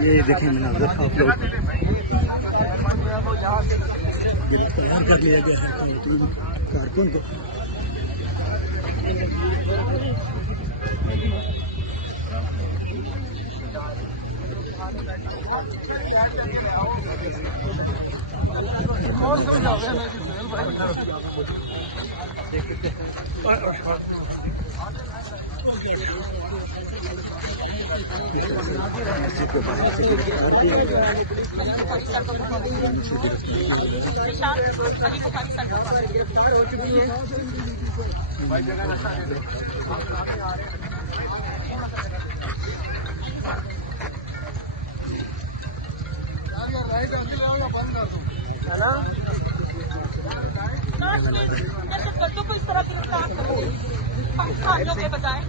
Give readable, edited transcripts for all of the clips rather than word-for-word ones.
ये देखें मनाज़र आप लोग, गिरफ्तार कर लिया गया है कारकुन को। बच्चों को इस तरह की खाने के बजाय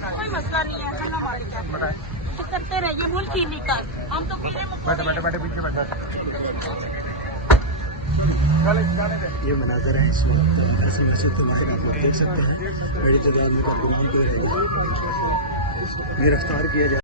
कोई मसला नहीं है। तो करते रहिए, मुल्क ही निकल, हम तो ये मनाज़र है इस वक्त ऐसी मस्जिद के अंदर आप लोग देख सकते हैं। बड़ी तादाद में गिरफ्तार किया जाए।